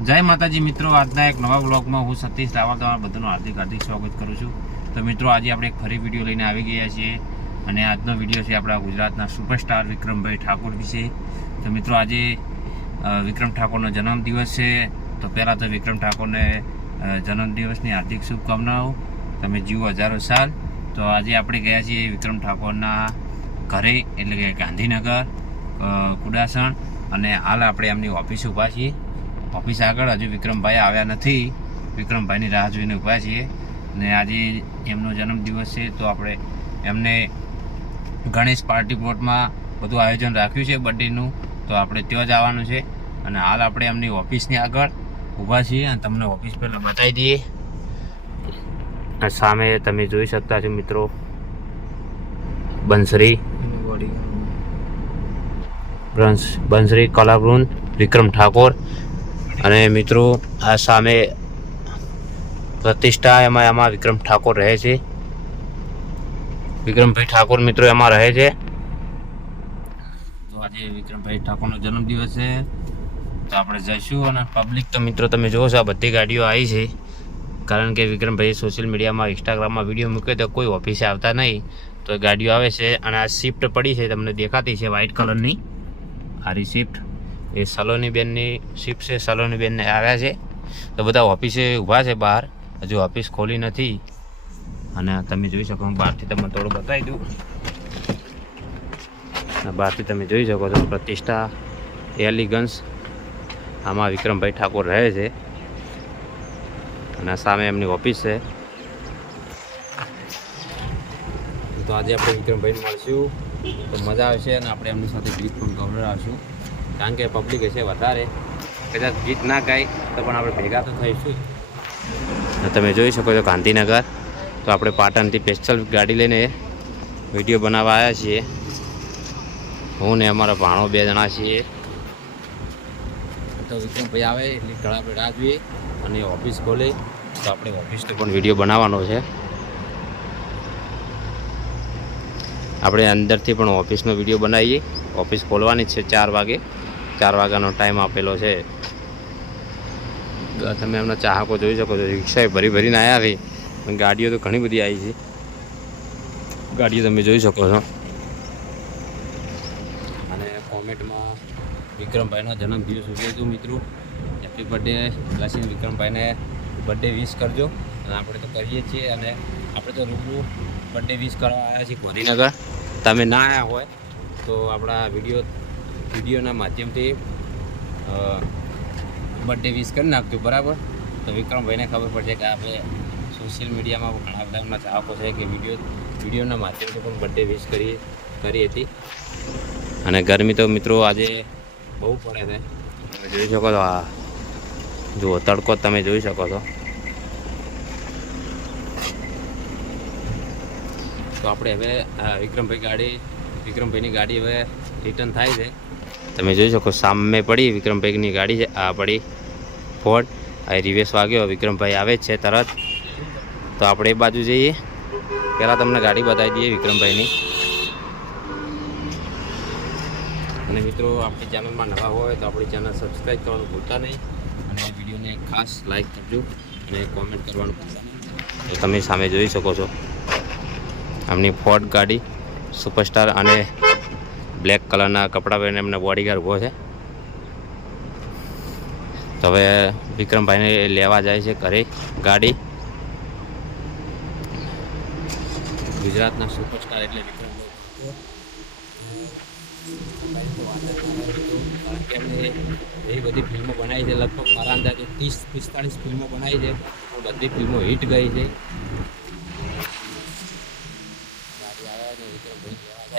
જય માતાજી મિત્રો, આજના એક નવા બ્લોગમાં હું સતીશ રાવળ તમારા બધાનું હાર્દિક સ્વાગત કરું છું। તો મિત્રો આજે આપણે એક ફરી વિડીયો લઈને આવી ગયા છીએ અને આજનો વિડીયો છે આપણા ગુજરાતના સુપરસ્ટાર વિક્રમભાઈ ઠાકોર વિશે। તો મિત્રો આજે વિક્રમ ઠાકોરનો જન્મદિવસ છે। તો પહેલાં તો વિક્રમ ઠાકોરને જન્મદિવસની હાર્દિક શુભકામનાઓ। તમે જીવો હજારો સાલ। તો આજે આપણે ગયા છીએ વિક્રમ ઠાકોરના ઘરે, એટલે કે ગાંધીનગર કુડાસણ, અને હાલ આપણે એમની ઓફિસ ઊભા છીએ। ઓફિસ આગળ હજુ વિક્રમભાઈ આવ્યા નથી, વિક્રમભાઈની રાહ જોઈને ઊભા છીએ। અને આજે એમનો જન્મદિવસ છે તો આપણે એમને ગણેશ પાર્ટી પ્લોટમાં બધું આયોજન રાખ્યું છે બર્થડેનું, તો આપણે ત્યાં જ આવવાનું છે। અને હાલ આપણે એમની ઓફિસની આગળ ઊભા છીએ અને તમને ઓફિસ પહેલાં બતાવી દઈએ। સામે તમે જોઈ શકતા છો મિત્રો, બંસરી કલાવૃંદ વિક્રમ ઠાકોર। અને મિત્રો આ સામે પ્રતિષ્ઠા, એમાં વિક્રમ ઠાકોર રહે છે, વિક્રમભાઈ ઠાકોર મિત્રો એમાં રહે છે। તો આજે વિક્રમભાઈ ઠાકોરનો જન્મદિવસ છે તો આપણે જઈશું। અને પબ્લિક તો મિત્રો તમે જોવો છો, આ બધી ગાડીઓ આવી છે, કારણ કે વિક્રમભાઈ સોશિયલ મીડિયામાં ઇન્સ્ટાગ્રામમાં વિડીયો મૂકે તો કોઈ ઓફિસે આવતા નહીં, તો ગાડીઓ આવે છે। અને આ શિફ્ટ પડી છે, તમને દેખાતી છે વ્હાઇટ કલરની, આ શિફ્ટ એ સલોની બેનની શિફ્ટ છે। સલોની બેનને આવ્યા છે તો બધા ઓફિસે ઊભા છે બહાર, હજુ ઓફિસ ખોલી નથી। અને તમે જોઈ શકો, હું બહારથી તમને થોડું બતાવી દઉં। બહારથી તમે જોઈ શકો છો પ્રતિષ્ઠા એલિગન્સ, આમાં વિક્રમભાઈ ઠાકોર રહે છે અને સામે એમની ઓફિસ છે। તો આજે આપણે વિક્રમભાઈને મળશું તો મજા આવશે અને આપણે એમની સાથે ગીત પણ ગવડાવશું, કારણ કે પબ્લિક હશે વધારે, કદાચ ગીત ના ગાય તો પણ આપણે ભેગા તો થઈશું। તમે જોઈ શકો છો ગાંધીનગર, તો આપણે પાટણથી સ્પેશિયલ ગાડી લઈને વિડીયો બનાવવા આવ્યા છીએ। હું ને અમારા ભાણો 2 જણા છીએ। તો વિક્રમભાઈ આવે એટલે ઘણા આપણે રાહ જોઈએ, અને ઓફિસ ખોલે તો આપણે ઓફિસનો પણ વિડીયો બનાવવાનો છે। આપણે અંદરથી પણ ઓફિસનો વિડીયો બનાવીએ। ઓફિસ ખોલવાની જ છે 4 વાગે, 4 વાગ્યાનો ટાઈમ આપેલો છે। તમે એમના ચાહકો જોઈ શકો છો, રિક્ષાએ ભરીને આવ્યા છે, પણ ગાડીઓ તો ઘણી બધી આવી છે, ગાડીઓ તમે જોઈ શકો છો। અને કોમેન્ટમાં વિક્રમભાઈનો જન્મદિવસ ઉજવજો મિત્રો, હેપી બર્થડે લસીન વિક્રમભાઈને બર્થડે વિશ કરજો। અને આપણે તો કરીએ છીએ, અને આપણે તો રૂબરૂ બર્થડે વિશ કરવા આવ્યા છીએ ગાંધીનગર। તમે ના આવ્યા હોય તો આપણા વિડીયોના માધ્યમથી બર્થડે વિશ કરી નાખજો, બરાબર? તો વિક્રમભાઈને ખબર પડશે કે આપણે સોશિયલ મીડિયામાં ઘણા બધા એમના ચાહકો છે કે વિડીયોના માધ્યમથી પણ બર્થડે વિશ કરી હતી। અને ગરમી તો મિત્રો આજે બહુ પડે છે, તમે જોઈ શકો છો। આ જુઓ તડકો તમે જોઈ શકો છો। તો આપણે હવે વિક્રમભાઈની ગાડી હવે રિટર્ન થાય છે, તમે જોઈ શકો સામે પડી વિક્રમભાઈની ગાડી છે, આ પડી ફોર્ડ, આ રિવેસ વાગ્યો, વિક્રમભાઈ આવે જ છે તરત। તો આપણે એ બાજુ જઈએ, પહેલાં તમને ગાડી બતાવી દઈએ વિક્રમભાઈની। અને મિત્રો આપણી ચેનલમાં નવા હોય તો આપણી ચેનલ સબસ્ક્રાઈબ કરવાનું ભૂલતા નહીં, અને વિડીયોને ખાસ લાઈક કરજો અને કોમેન્ટ કરવાનું ભૂલતા નહીં। તો તમે સામે જોઈ શકો છો એમની ફોર્ડ ગાડી સુપરસ્ટાર, અને બ્લેક કલરના કપડાં પહેરીને એમને બોડીગાર્ડ ઊભો છે। તો હવે વિક્રમભાઈને લેવા જાય છે ઘરે ગાડી। ગુજરાતના સુપરસ્ટાર એટલે વિક્રમભાઈ, કારણ કે એમને એવી બધી ફિલ્મો બનાવી છે, લગભગ મારા અંદાજે 30-45 ફિલ્મો બનાવી છે, પણ બધી ફિલ્મો હિટ ગઈ છે।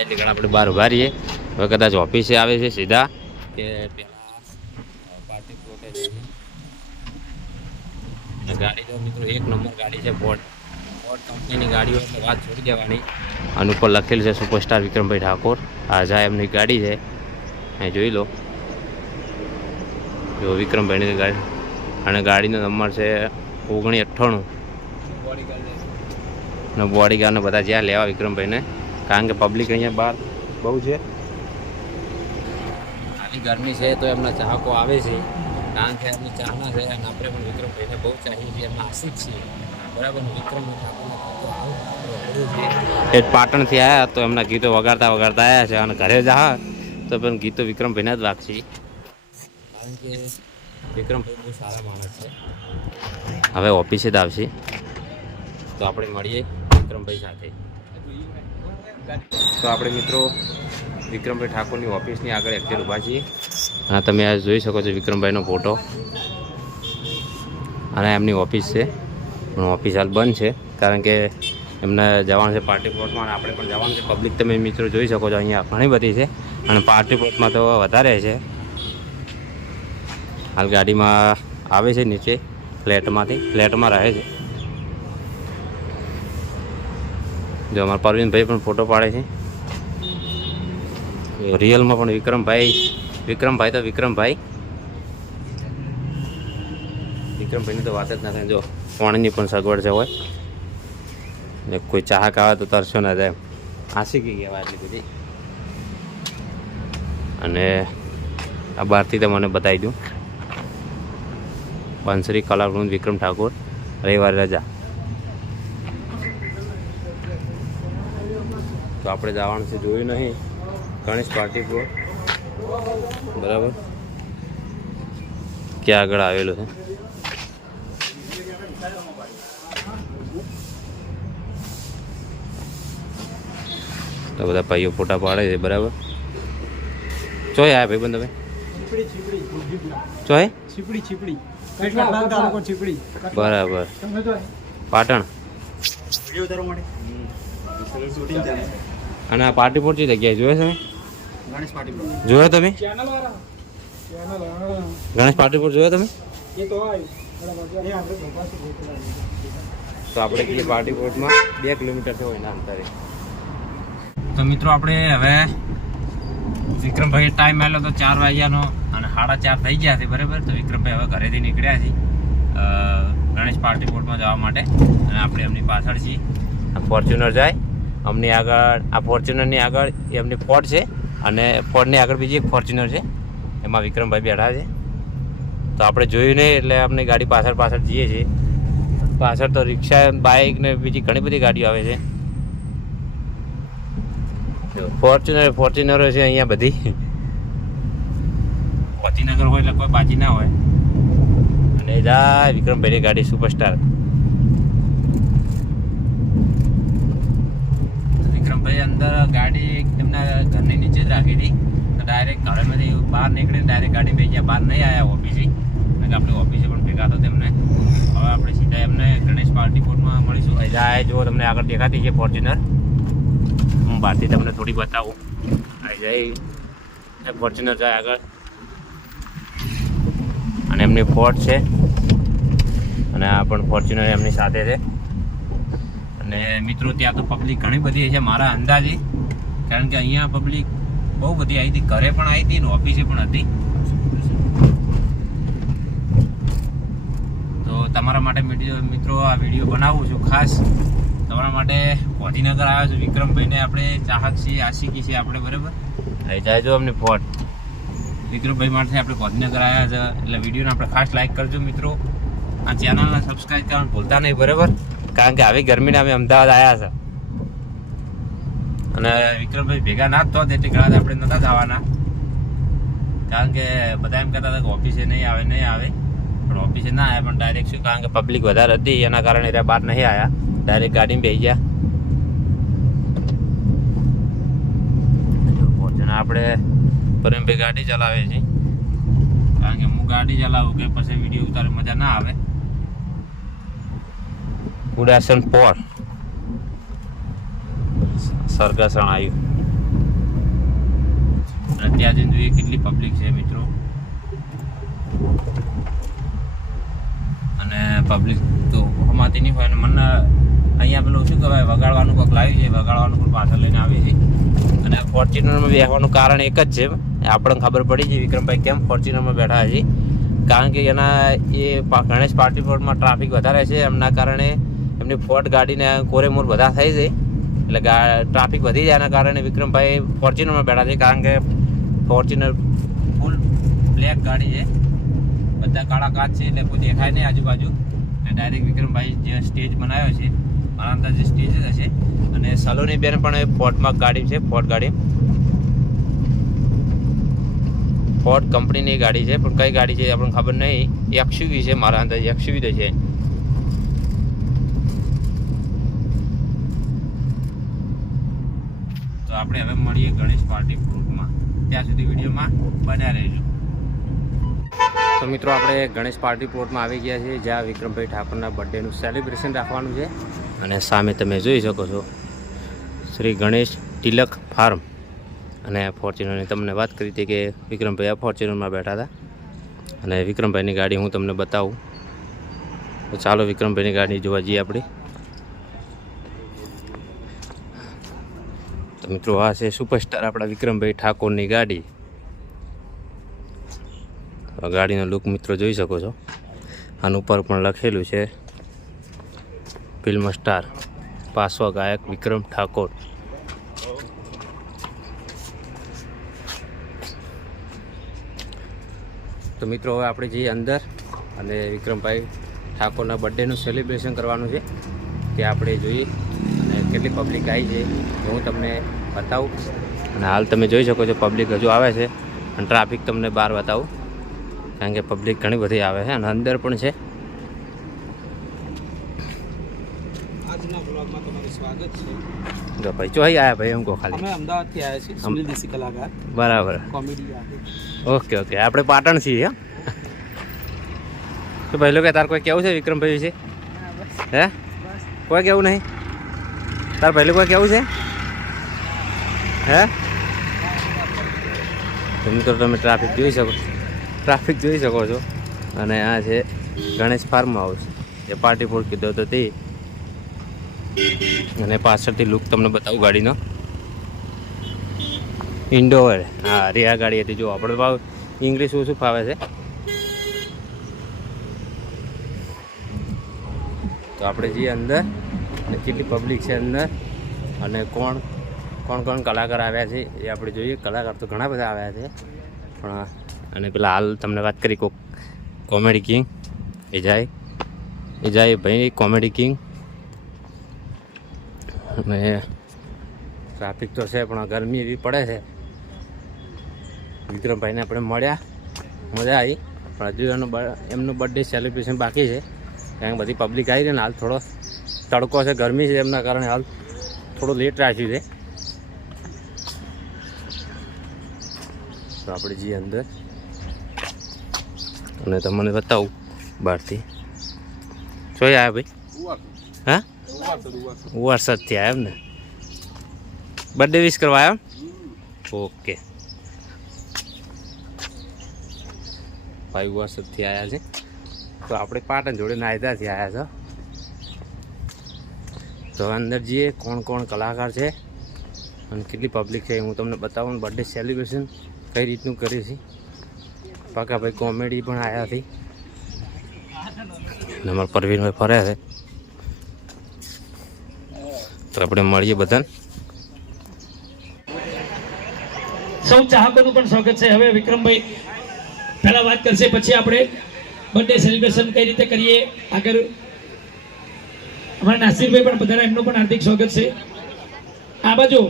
એટલે ઘણા આપણે બહાર ઉભા રહીએ, હવે કદાચ ઓફિસે આવે છે સીધા, કે પહેલાં પાર્ટી પ્લોટે જઈએ। અને ગાડી તો મિત્રો 1 નંબર ગાડી છે, ફોર્ડ કંપનીની ગાડી હોય એટલે વાત છોડી દેવાની। અને ઉપર લખેલું છે સુપરસ્ટાર વિક્રમભાઈ ઠાકોર, આ જાય એમની ગાડી છે, અહીં જોઈ લો, જો વિક્રમભાઈની ગાડી, અને ગાડીનો નંબર છે 1998। અને બોડીગાર્ડને બધા જ્યાં લેવા વિક્રમભાઈને, કારણ કે પબ્લિક અહીંયા બહાર બહુ છે, આટલી ગરમી છે તો એમના ચાહકો આવે છે। કારણ કે એમની ચાહના છે અને આપણે પણ વિક્રમભાઈને બહુ ચાહીએ છીએ, એમના આશિક છીએ બરાબર. વિક્રમ એ પાટણથી આવ્યા તો એમના ગીતો વગાડતા આવ્યા છે અને ઘરે જા તો પણ ગીતો વિક્રમભાઈને જ વાગશે, કારણ કે વિક્રમભાઈ બહુ સારા માણસ છે. હવે ઓફિસે જ આવશે તો આપણે મળીએ વિક્રમભાઈ સાથે. તો આપણે મિત્રો વિક્રમભાઈ ઠાકોરની ઓફિસની આગળ એક્ઝેક્ટ ઊભા છીએ અને તમે આ જોઈ શકો છો વિક્રમભાઈનો ફોટો અને એમની ઓફિસ છે. પણ ઓફિસ હાલ બંધ છે કારણ કે એમને જવાનું છે પાર્ટી પ્લોટમાં અને આપણે પણ જવાનું છે. પબ્લિક તમે મિત્રો જોઈ શકો છો અહીંયા ઘણી બધી છે અને પાર્ટી પ્લોટમાં તો વધારે છે. હાલ ગાડીમાં આવે છે નીચે ફ્લેટમાં રહે છે. જો અમારા પરવીનભાઈ પણ ફોટો પાડે છે. રિયલમાં પણ વિક્રમભાઈ તો વિક્રમભાઈની તો વાત જ ના થાય. જો પાણીની પણ સગવડ છે હોય ને કોઈ ચાહક આવે તો તરસો ના જાય, આશીકી કહેવાય એટલી બધી. અને આ બહારથી તો મને બતાવી દઉં બંસરી કલાવૃંદ વિક્રમ ઠાકોર, રવિવારે રજા. તો આપણે જવાનું છે, જોયું નહીં, ગણેશ પાર્ટી પ્લોટ બરાબર ક્યાં આગળ આવેલું છે. તો બધા ભાઈઓ ફોટા પાડે છે બરાબર. ચોય આયા ભાઈ બંધ ભાઈ ચોય બરાબર પાટણ. અને આ પાર્ટી પ્લોટ કઈ જગ્યાએ જોયો તમે? જોયો તમે ગણેશ પાર્ટી પ્લોટ જોયો તમે? તો આપણે કહીએ પાર્ટી પ્લોટમાં 2 કિલોમીટર છે એના અંતરે. તો મિત્રો આપણે હવે વિક્રમભાઈ ટાઈમ આવેલો તો 4 વાગ્યાનો અને 4:30 થઈ ગયા છે બરાબર. તો વિક્રમભાઈ હવે ઘરેથી નીકળ્યા છે ગણેશ પાર્ટી પ્લોટમાં જવા માટે અને આપણે એમની પાછળ છીએ. ફોર્ચ્યુનર જાય અમની આગળ, આ ફોર્ચ્યુનરની આગળ એમની ફોર્ડ છે અને ફોર્ડની આગળ બીજી એક ફોર્ચ્યુનર છે, એમાં વિક્રમભાઈ બેઠા છે. તો આપણે જોયું નહીં એટલે આપણે ગાડી પાછળ જઈએ છીએ. પાછળ તો રિક્ષા, બાઇક ને બીજી ઘણી બધી ગાડીઓ આવે છે. ફોર્ચ્યુનરો છે અહીંયા બધી. ગાંધીનગર હોય એટલે કોઈ બાજી ના હોય. અને જાય વિક્રમભાઈની ગાડી સુપરસ્ટાર. વિક્રમભાઈ અંદર ગાડી એમના ઘરની નીચે જ રાખી હતી. તો ડાયરેક્ટ ઘરેમાંથી બહાર નીકળીને ડાયરેક્ટ ગાડી બે ગયા, બહાર નહીં આવ્યા ઓફિસે. કારણ કે આપણે ઓફિસે પણ ભેગા તો તેમને. હવે આપણે સીધા એમને ગણેશ પાર્ટી પ્લોટમાં મળીશું. જાય જો તમને આગળ દેખાતી છે ફોર્ચ્યુનર, હું બહારથી તમને થોડી બતાવું. આવી જાય ફોર્ચ્યુનર જાય આગળ અને એમની ફોર્ડ છે અને આ પણ ફોર્ચ્યુનર એમની સાથે છે. અને મિત્રો ત્યાં તો પબ્લિક ઘણી બધી છે મારા અંદાજે, કારણ કે અહીંયા પબ્લિક બહુ બધી આવી હતી. ઘરે પણ આવી હતી ને ઓફિસે પણ હતી. તો તમારા માટે મિત્રો આ વિડીયો બનાવું છું ખાસ તમારા માટે. ગાંધીનગર આવ્યા છું વિક્રમભાઈને, આપણે ચાહક છીએ, આશિકી છીએ આપણે બરાબર. આવી જાય જો અમને ફોટ વિક્રમભાઈ માટે આપણે ગાંધીનગર આવ્યા છે એટલે વિડીયોને આપણે ખાસ લાઈક કરજો મિત્રો. આ ચેનલને સબસ્ક્રાઈબ કરવાનું ભૂલતા નહીં બરાબર, કારણ કે આવી ગરમીને અમે અમદાવાદ આવ્યા છે અને વિક્રમભાઈ ભેગા ના જ તો એટલી ઘણા આપણે નહોતા જવાના, કારણ કે બધા એમ કહેતા હતા કે ઓફિસે નહીં આવે પણ ઓફિસે ના આવ્યા. પણ ડાયરેક્ટ શું, કારણ કે પબ્લિક વધારે હતી એના કારણે એ બહાર નહીં આવ્યા, ડાયરેક્ટ ગાડીમાં બેસી ગયા. આપણે પરમભાઈ ગાડી ચલાવે છે, કારણ કે હું ગાડી ચલાવું કે પછી વિડીયો ઉતારે મજા ના આવે. ઉડાસન પોર સરગાસણ આવ્યું અને ત્યાં જઈને જોઈએ કેટલી પબ્લિક છે મિત્રો. અને પબ્લિક તો હમાતી નહીં હોય ને મને અહીંયા પેલું શું કહેવાય વગાડવાનું કોઈક લાવ્યું છે, વગાડવાનું પણ પાછળ લઈને આવે છે. અને ફોર્ચ્યુનરમાં બેસવાનું કારણ એક જ છે, આપણને ખબર પડી છે વિક્રમભાઈ કેમ ફોર્ચ્યુનરમાં બેઠા છે, કારણ કે એના એ ગણેશ પાર્ટી પ્લોટમાં ટ્રાફિક વધારે છે, એમના કારણે એમની ફોર્ડ ગાડીને કોરેમોર બધા થઈ જાય એટલે ટ્રાફિક વધી જાય. એના કારણે વિક્રમભાઈ ફોર્ચ્યુનરમાં બેઠા છે, કારણ કે ફોર્ચ્યુનર ફૂલ બ્લેક ગાડી છે બધા કાળા કાચ છે એટલે કોઈ દેખાય નહીં આજુબાજુ. અને ડાયરેક્ટ વિક્રમભાઈ જે સ્ટેજ બનાવ્યો છે મારા અંદાજે સ્ટેજ જ હશે. અને સલોની બેન પણ ફોર્ડમાં ગાડી છે, ફોર્ડ ગાડી, ફોર્ડ કંપનીની ગાડી છે, પણ કઈ ગાડી છે આપણને ખબર નહીં. એક્સયુવી છે મારા અંદાજે, એક્સયુવી તો છે. તો આપણે હવે મળીએ ગણેશ પાર્ટી પ્લોટમાં, ત્યાં સુધી વિડીયોમાં બન્યા રહેજો. તો મિત્રો આપણે ગણેશ પાર્ટી પ્લોટમાં આવી ગયા છીએ, જ્યાં વિક્રમભાઈ ઠાકોરના બર્થડેનું સેલિબ્રેશન રાખવાનું છે. અને સામે તમે જોઈ શકો છો શ્રી ગણેશ તિલક ફાર્મ. અને ફોર્ચ્યુનરની તમને વાત કરી હતી કે વિક્રમભાઈ આ ફોર્ચ્યુનરમાં બેઠા હતા, અને વિક્રમભાઈની ગાડી હું તમને બતાવું. તો ચાલો વિક્રમભાઈની ગાડી જોવા જઈએ આપણે. તો મિત્રો આ છે સુપરસ્ટાર આપણા વિક્રમભાઈ ઠાકોરની ગાડી. ગાડીનો લુક મિત્રો જોઈ શકો છો. આના ઉપર પણ લખેલું છે ફિલ્મ સ્ટાર પાર્શ્વ ગાયક વિક્રમ ઠાકોર. તો મિત્રો હવે આપણે જઈએ અંદર, અને વિક્રમભાઈ ઠાકોરના બર્થડેનું સેલિબ્રેશન કરવાનું છે તે આપણે જોઈએ. અને કેટલી પબ્લિક આવી છે એ હું તમને બતાવું. અને હાલ તમે જોઈ શકો છો પબ્લિક હજુ આવે છે, અને ટ્રાફિક તમને બહાર બતાવું, કારણ કે પબ્લિક ઘણી બધી આવે છે. અને અંદર પણ છે. આજના બ્લોગમાં તમારું સ્વાગત છે. જો ભાઈ ચોહી આવ્યા ભાઈ એમ કહો ખાલી. અમે અમદાવાદથી આવ્યા છીએ, સુનિલ દેશી કલાકાર, બરાબર, કોમેડી આપે. ઓકે ઓકે, આપણે પાટણ છીએ. તો ભાઈ લોકો તાર કોઈ કેવું છે વિક્રમભાઈ વિશે? હે કોઈ કેવું નહીં? તાર ભાઈ કોઈ કેવું છે? હે તો મિત્રો તમે ટ્રાફિક જોઈ શકો છો. અને આ છે ગણેશ ફાર્મ હાઉસ, જે પાર્ટી ફૂડ કીધો હતો તે. અને પાછળથી લુક તમને બતાવું ગાડીનો. ઇન્ડોર, હા રે આ ગાડી હતી. જો આપણે ભાવ ઇંગ્લિશ ઓછું ફાવે છે. તો આપણે જઈએ અંદર, અને કેટલી પબ્લિક છે અંદર, અને કોણ કલાકાર આવ્યા છે એ આપણે જોઈએ. કલાકાર તો ઘણા બધા આવ્યા છે, પણ અને પેલા હાલ તમને વાત કરી કોમેડી કિંગ એજાય ભાઈ કોમેડી કિંગ. અને ટ્રાફિક તો છે, પણ ગરમી એવી પડે છે. વિક્રમભાઈને આપણે મળ્યા, મજા આવી, પણ હજુ એમનું બર્થડે સેલિબ્રેશન બાકી છે, કારણ કે બધી પબ્લિક આવી છે ને હાલ થોડો તડકો છે, ગરમી છે, એમના કારણે હાલ થોડું લેટ રાખ્યું છે. તો આપણે જઈએ અંદર, અને તમને બતાવું બહારથી. જોઈ આવ્યા ભાઈ? હા, વરસાદથી આવ્યા એમ ને? બર્થડે વિશ કરવા આવ્યા? ઓકે ભાઈ, વરસાદથી આવ્યા છે. તો આપણે પાટણ જોડે નાયદાથી આવ્યા છો. તો અંદર જઈએ, કોણ કલાકાર છે અને કેટલી પબ્લિક છે હું તમને બતાવું. બર્થડે સેલિબ્રેશન કઈ રીતનું કર્યું છે. પાકા ભાઈ કોમેડી પણ આવ્યા હતી, અમારા પરવીનભાઈ ફર્યા છે. તો આપણે મળીએ બધાને. સૌ ચાહકોનું પણ સ્વાગત છે. હવે વિક્રમભાઈ પહેલા વાત કરશે, પછી આપણે બર્થડે સેલિબ્રેશન કઈ રીતે કરીએ આગળ. અમારા નાસિરભાઈ પણ પધાર્યા, એમનું પણ હાર્દિક સ્વાગત છે. આ બાજુ,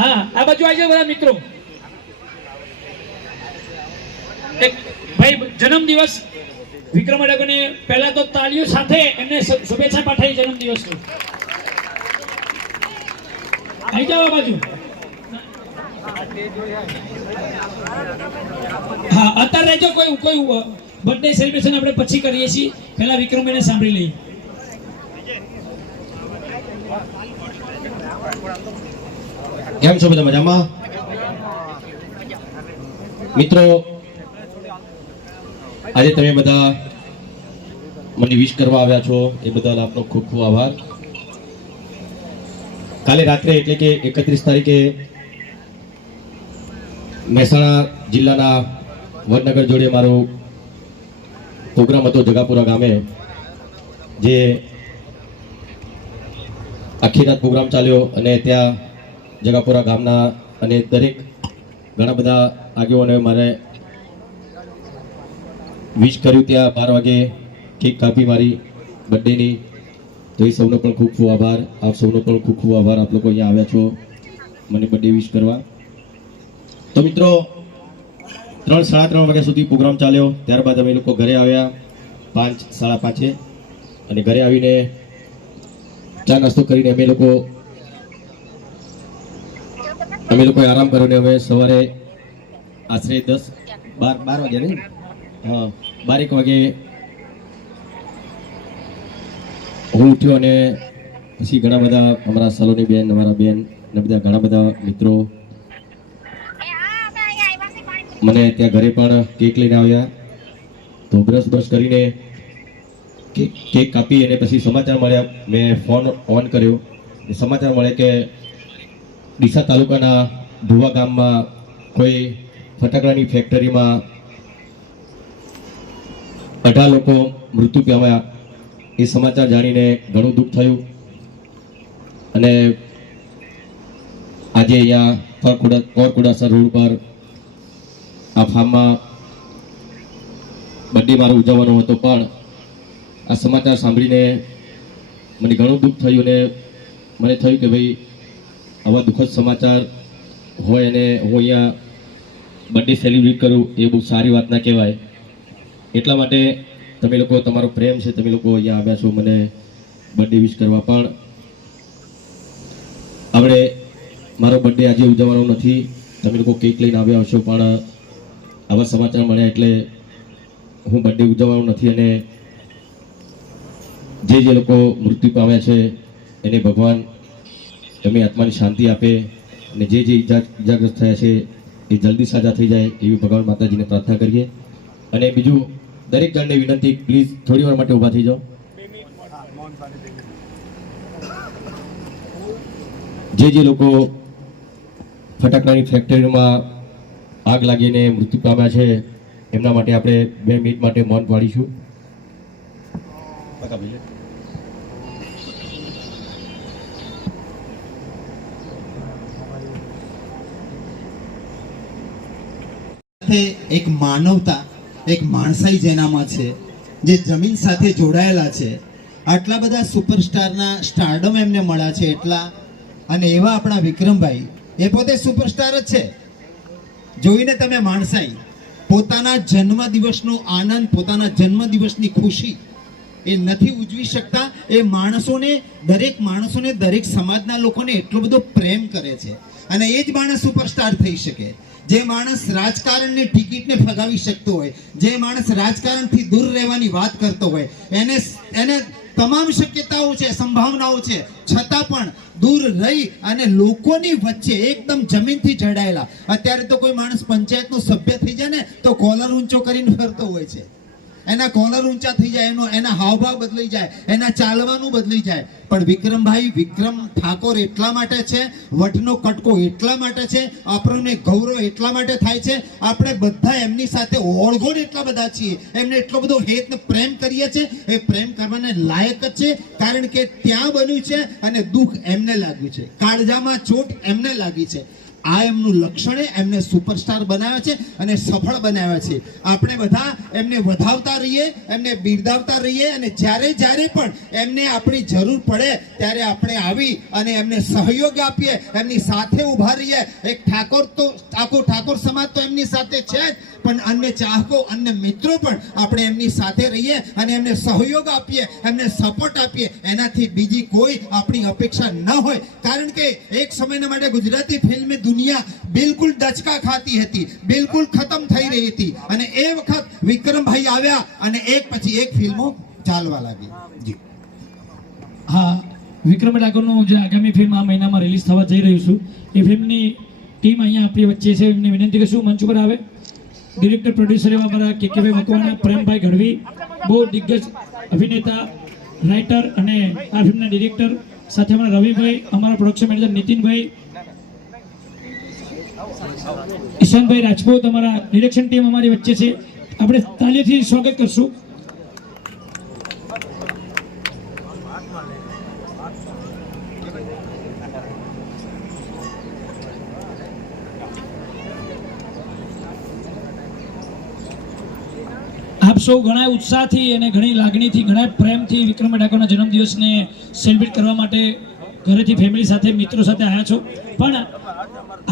હા આ બાજુ આવી જાઓ બધા મિત્રો. ભાઈ જન્મદિવસ વિક્રમ અડગને પહેલા તો તાળીઓ સાથે એમને શુભેચ્છા પાઠવી જન્મદિવસની. આવી જાઓ આ બાજુ. હા અત્યારે રહેજો, કોઈ બર્થડે સેલિબ્રેશન આપણે પછી કરીએ છીએ, પહેલા વિક્રમભાઈને સાંભળી લઈએ. કેમ છો બધા? મજામાં? મિત્રો, આજે તમે બધા મને વિશ કરવા આવ્યા છો એ બદલ આપનો ખૂબ ખૂબ આભાર. કાલે રાત્રે એટલે કે 31 તારીખે મહેસાણા જિલ્લાના વડનગર જોડે મારો પ્રોગ્રામ હતો જગાપુરા ગામે, જે આખી રાત પ્રોગ્રામ ચાલ્યો. અને ત્યાં જગાપુરા ગામના અને દરેક ઘણા બધા આગેવાનોએ મારે વિશ કર્યું ત્યાં 12 વાગે કેક કાપી મારી બર્થડેની, તો એ સૌનો પણ ખૂબ ખૂબ આભાર. આપ સૌનો પણ ખૂબ ખૂબ આભાર. આપ લોકો અહીંયા આવ્યા છો મને બર્થડે વિશ કરવા. તો મિત્રો 3 સાડા 3 વાગ્યા સુધી પ્રોગ્રામ ચાલ્યો. ત્યારબાદ અમે લોકો ઘરે આવ્યા 5 સાડા 5 અને ઘરે આવીને ચા નાસ્તો કરીને અમે લોકોએ આરામ કર્યો ને અમે સવારે આશરે 12 વાગ્યા ને 12 વાગે હું ઉઠ્યો અને પછી ઘણા બધા અમારા સલોની બેન, અમારા બેન ને બધા ઘણા બધા મિત્રો મને ત્યાં ઘરે પણ કેક લઈને આવ્યા. તો બ્રશ કરીને કેક કાપી અને પછી સમાચાર મળ્યા. મેં ફોન ઓન કર્યો, સમાચાર મળે કે ડીસા તાલુકાના ધુવા ગામમાં કોઈ ફટાકડાની ફેક્ટરીમાં 18 લોકો મૃત્યુ પામ્યા. એ સમાચાર જાણીને ઘણું દુઃખ થયું અને આજે અહીંયા કોરકુડાસર રોડ પર આ ફાર્મમાં બર્થડે મારો ઉજવવાનો હતો, પણ આ સમાચાર સાંભળીને મને ઘણું દુઃખ થયું અને મને થયું કે ભાઈ આવા દુઃખદ સમાચાર હોય અને હું અહીંયા બર્થડે સેલિબ્રેટ કરું એ બહુ સારી વાત ના કહેવાય. એટલા માટે તમે લોકો, તમારો પ્રેમ છે, તમે લોકો અહીંયા આવ્યા છો મને બર્થડે વિશ કરવા. પણ આપણે મારો બર્થડે આજે ઉજવવાનો નથી. તમે લોકો કેક લઈને આવ્યા હશો, પણ આવા સમાચાર મળ્યા એટલે હું બર્થડે ઉજવવાનો નથી. અને જે લોકો મૃત્યુ પામ્યા છે એને ભગવાન એમની આત્માની શાંતિ આપે અને જે ઇજાગ્રસ્ત થયા છે એ જલ્દી સાજા થઈ જાય એવી ભગવાન માતાજીને પ્રાર્થના કરીએ. અને બીજું, દરેક જણને વિનંતી, પ્લીઝ થોડી વાર માટે ઊભા થઈ જાઓ. જે લોકો ફટાકડાની ફેક્ટરીમાં આગ લાગીને મૃત્યુ પામ્યા છે એમના માટે આપણે 2 મિનિટ માટે મૌન પાડીશું. એક માનવતા, એક માણસાઈ જેનામાં છે, જે જમીન સાથે જોડાયેલા છે. આટલા બધા સુપરસ્ટારના સ્ટારડમ એમને મળ્યા છે એટલા, અને એવા આપણા વિક્રમભાઈ એ પોતે સુપરસ્ટાર જ છે. જોઈને તમે માણસાઈ, પોતાના જન્મદિવસનો આનંદ, પોતાના જન્મદિવસની ખુશી એ નથી ઉજવી શકતા. એ માણસોને, દરેક માણસોને, દરેક સમાજના લોકોને એટલો બધો પ્રેમ કરે છે અને એ જ માણસ સુપરસ્ટાર થઈ શકે. જે માણસ રાજકારણની ટિકિટને ફગાવી શકતો હોય, જે માણસ રાજકારણથી દૂર રહેવાની વાત કરતો હોય, એને તમામ શક્યતાઓ છે, સંભાવનાઓ છે, છતાં પણ દૂર રહી અને લોકોની વચ્ચે એકદમ જમીનથી જોડાયેલા. અત્યારે તો કોઈ માણસ પંચાયતનો સભ્ય થઈ જાય ને તો કોલર ઊંચો કરીને ફરતો હોય છે. એના કોલર ઊંચા થઈ જાય, એના હાવભાવ બદલાઈ જાય, એના ચાલવાનું બદલાઈ જાય. પણ વિક્રમ ઠાકોર એટલા માટે છે, વટનો કટકો એટલા માટે છે, આપણને ગૌરવ એટલા માટે થાય છે. આપણે બધા એમની સાથે ઓળઘોળ એટલા બધા છીએ, એમને એટલો બધો હેત પ્રેમ કરીએ છીએ. એ પ્રેમ કરવાને લાયક જ છે, કારણ કે ત્યાં બન્યું છે અને દુઃખ એમને લાગ્યું છે, કાળજામાં ચોટ એમને લાગી છે. આ એમનું લક્ષણે એમને સુપરસ્ટાર બનાવ્યા છે અને સફળ બનાવ્યા છે. આપણે બધા એમને વધાવતા રહીએ, એમને બિરદાવતા રહીએ અને જ્યારે પણ એમને આપણી જરૂર પડે ત્યારે આપણે આવી અને એમને સહયોગ આપીએ, એમની સાથે ઊભા રહીએ. એક ઠાકોર તો આખો ઠાકોર સમાજ તો એમની સાથે છે જ, પણ અન્ય ચાહકો, અન્ય મિત્રો પણ આપણે એમની સાથે રહીએ અને એમને સહયોગ આપીએ, એમને સપોર્ટ આપીએ. એનાથી બીજી કોઈ આપણી અપેક્ષા ન હોય, કારણ કે એક સમયના માટે ગુજરાતી ફિલ્મ દુનિયા બિલકુલ ડચકા ખાતી હતી, બિલકુલ ખતમ થઈ રહી હતી, અને એ વખત વિક્રમભાઈ આવ્યા અને એક પછી એક ફિલ્મો ચાલવા લાગી. જી હા, વિક્રમ ઠાકોરનું જે આગામી ફિલ્મ આ મહિનામાં રિલીઝ થવા જઈ રહ્યું છું, એ ફિલ્મની ટીમ અહીંયા આપણી વચ્ચે છે. એમને વિનંતી કરશું મંચ ઉપર આવે. ડિરેક્ટર પ્રોડ્યુસર એવા અમારા કેકેભાઈ મકવાણા, પ્રેમભાઈ ગઢવી, બહુ દિગ્ગજ અભિનેતા, રાઇટર અને આ ફિલ્મના ડિરેક્ટર, સાથે અમારા રવિભાઈ, અમારા પ્રોડક્શન મેનેજર નીતિનભાઈ, ઈશાનભાઈ રાજપૂત, અમારા ડિરેક્શન ટીમ અમારી વચ્ચે છે. આપણે તાલીઓથી સ્વાગત કરશું. આપ સૌ ઘણા ઉત્સાહથી અને ઘણી લાગણીથી ઘણા પ્રેમથી વિક્રમભાઈ ઠાકોરના જન્મદિવસને સેલિબ્રેટ કરવા માટે ઘરેથી ફેમિલી સાથે મિત્રો સાથે આવ્યા છો. પણ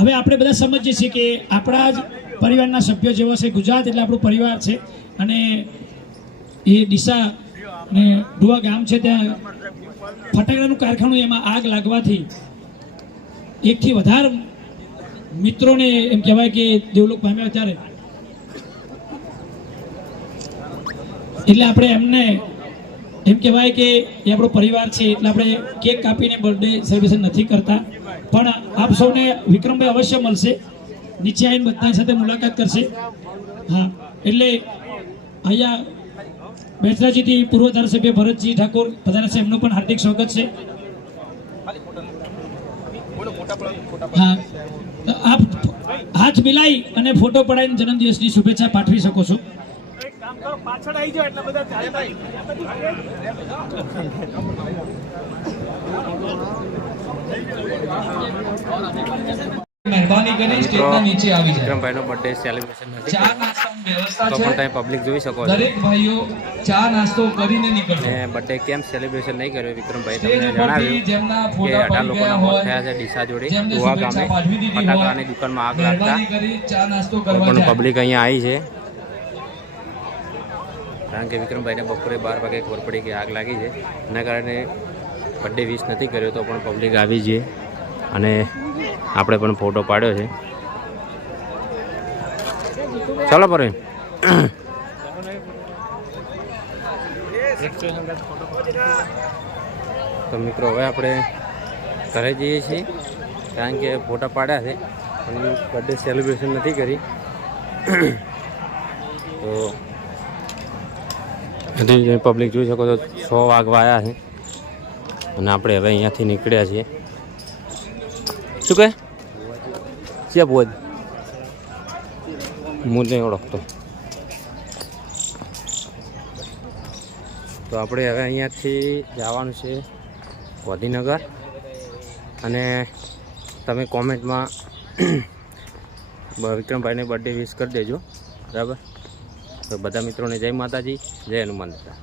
હવે આપણે બધા સમજીએ છીએ કે આપણા જ પરિવારના સભ્યો જેવો છે. ગુજરાત એટલે આપણું પરિવાર છે અને એ ડીસા ને ડુવા ગામ છે ત્યાં ફટાકડાનું કારખાનું, એમાં આગ લાગવાથી એકથી વધારે મિત્રોને એમ કહેવાય કે દેવલોક પામ્યા ત્યારે એટલે આપણે એમને એમ કહેવાય કે એ આપણો પરિવાર છે એટલે આપણે કેક કાપીને બર્થડે સેલિબ્રેશન નથી કરતા. પણ આપ સૌને વિક્રમભાઈ અવશ્ય મળશે, નીચે આવીને બધાની સાથે મુલાકાત કરશે. હા, એટલે અહીંયા બેચરાજીથી પૂર્વ ધારાસભ્ય ભરતજી ઠાકોર પધાર્યા છે, એમનું પણ હાર્દિક સ્વાગત છે. હા, તો આપ હાથ મિલાઈ અને ફોટો પડાવીને જન્મદિવસની શુભેચ્છા પાઠવી શકો છો. પાછળ આવી જાઓ એટલે બધા મહેરબાની કરી સ્ટેજના નીચે આવી જાય. વિક્રમભાઈનો બર્થડે સેલિબ્રેશન નથી ચા નાસ્તાની વ્યવસ્થા તો પણ છે. તમે પબ્લિક જોઈ શકો છો. દરેક ભાઈઓ ચા નાસ્તો કરીને નીકળજો. અને બર્થડે કેમ સેલિબ્રેશન નહીં કર્યો વિક્રમભાઈ સ્ટેજ તમને ઉપરથી જણાવ્યું જેમના કે ફોટા 18 પડી લોકોના ગયા મોત હોય, થયા છે ડીસા જોડે જેમને ગોવા શુભેચ્છા ગામે પાઠવી દીધી હોય, ફટાકડાની દુકાનમાં આગ લાગતા મહેરબાની કરી ચા નાસ્તો તો કરવા પણ જાય. પબ્લિક અહીંયા આવી છે. કારણ કે વિક્રમભાઈને બપોરે 12 વાગે ખબર પડી કે આગ લાગી છે, એના કારણે બર્થડે વિશ નથી કર્યો તો પણ પબ્લિક આવી છે અને આપણે પણ ફોટો પાડ્યો છે. ચાલો પર તો મિત્રો હવે આપણે ઘરે જઈએ છીએ કારણ કે ફોટા પાડ્યા છે પણ બર્થડે સેલિબ્રેશન નથી કરી. તો હજી પબ્લિક જોઈ શકો છો 6 વાગવા આવ્યા છે અને આપણે હવે અહીંયાથી નીકળ્યા છીએ. શું કહે છે બોજ હું નહીં ઓળખતો. તો આપણે હવે અહીંયાથી જવાનું છે ગાંધીનગર અને તમે કોમેન્ટમાં વિક્રમભાઈને બર્થડે વિશ કરી દેજો, બરાબર. તો બધા મિત્રોને જય માતાજી, જય હનુમાન દાદા.